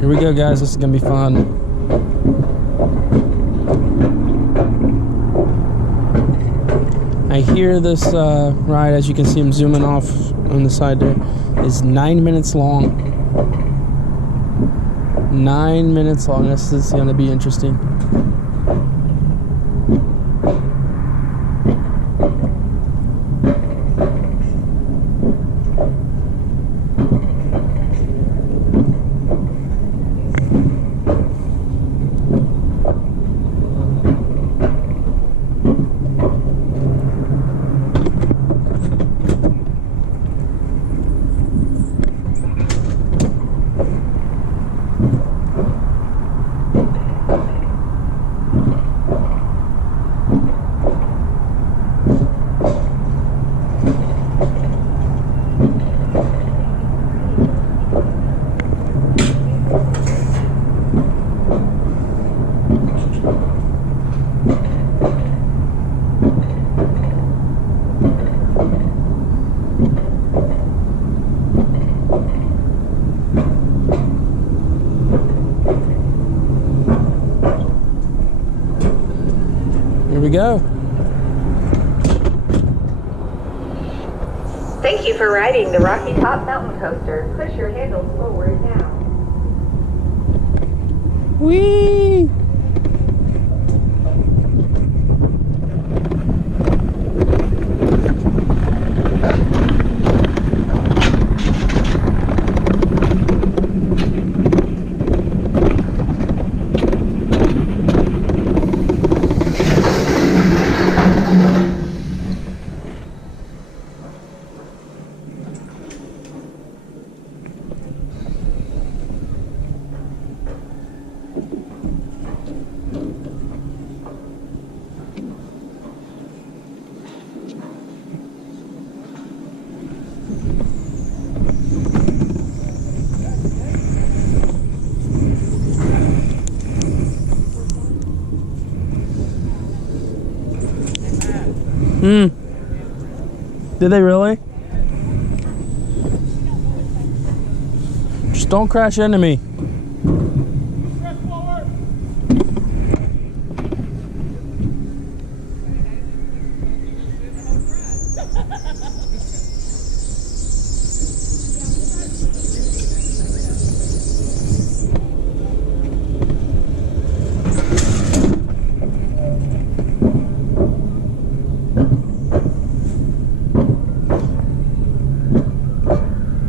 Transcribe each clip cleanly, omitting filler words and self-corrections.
Here we go, guys. This is gonna be fun. I hear this ride, as you can see, I'm zooming off on the side there, is 9 minutes long. 9 minutes long. This is gonna be interesting. Here we go. Thank you for riding the Rocky Top Mountain Coaster. Push your handles forward now. Whee! Did they really? Just don't crash into me.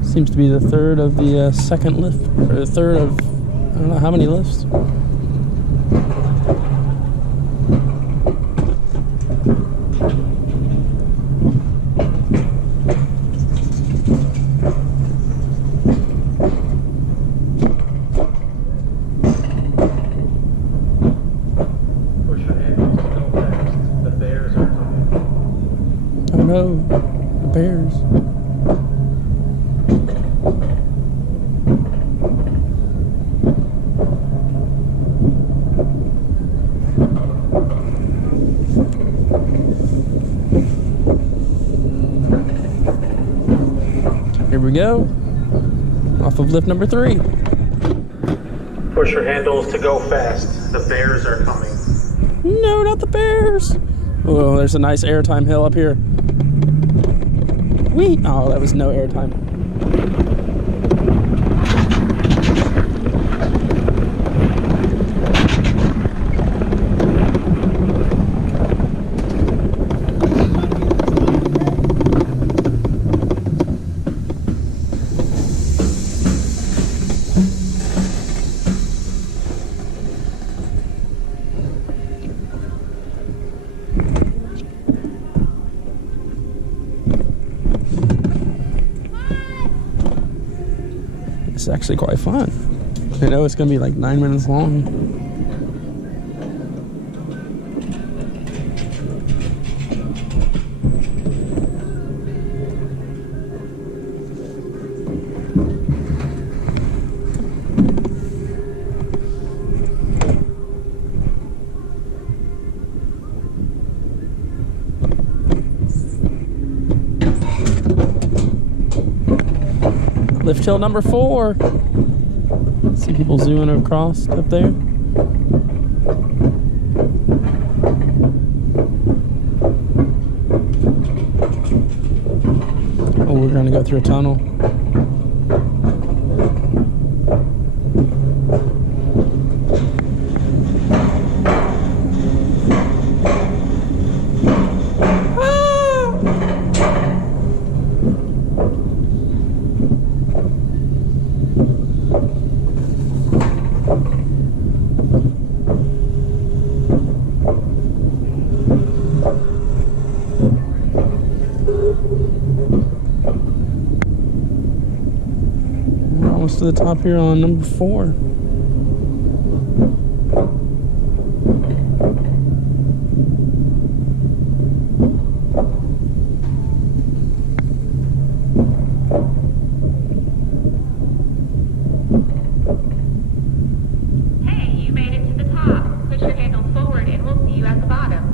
Seems to be the third of the second lift, or the third of, I don't know how many lifts. Push your handles to go fast. The bears are coming. Oh no, the bears. Here we go, off of lift number 3. Push your handles to go fast. The bears are coming. No, not the bears. Oh, there's a nice airtime hill up here. Whee! Oh, that was no airtime. It's actually quite fun. I know it's gonna be like 9 minutes long. Lift hill number 4. See people zooming across up there. Oh, we're gonna go through a tunnel. To the top here on number 4. Hey, you made it to the top. Push your handle forward and we'll see you at the bottom.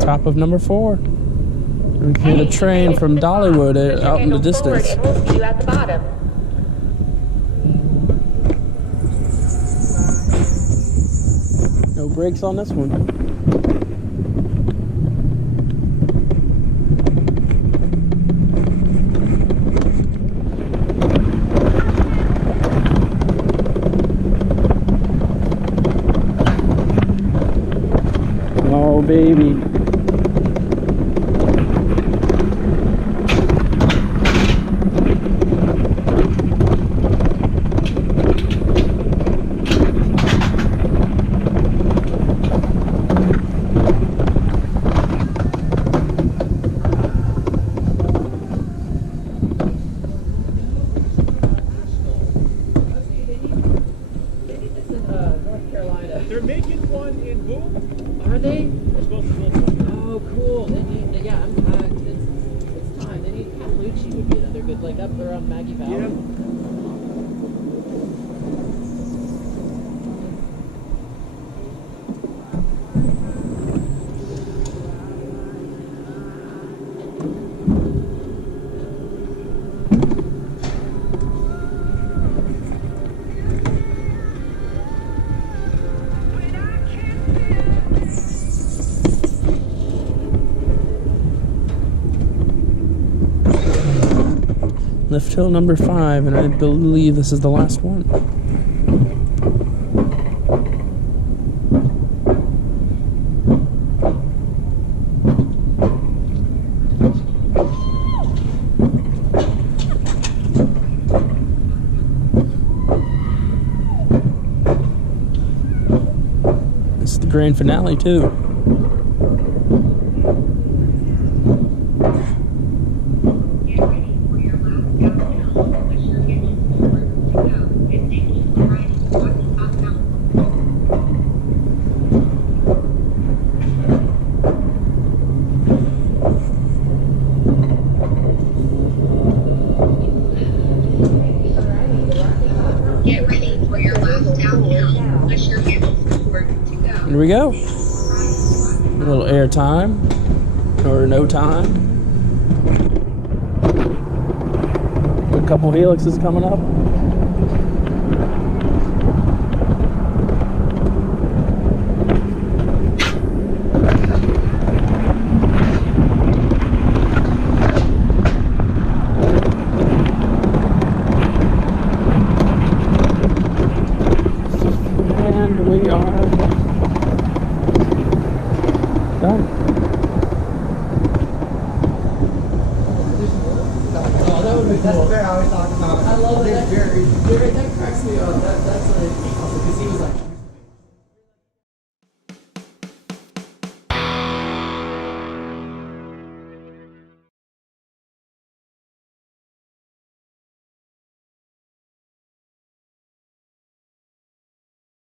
Top of number 4. We can hear the train from Dollywood out in the distance. And we'll see you at the bottom. No brakes on this one. Oh, baby. They're making one in Boone. Are they? They're supposed to build one. Oh, cool. They need, yeah, it's time. They need Catalucci would be another good, like up around Maggie Valley. Yeah. Lift hill number 5, and I believe this is the last one. This is the grand finale too. Get ready for your last downhill. Push your handles forward to go. Here we go. A little air time, or no time. A couple helixes coming up. And we are done.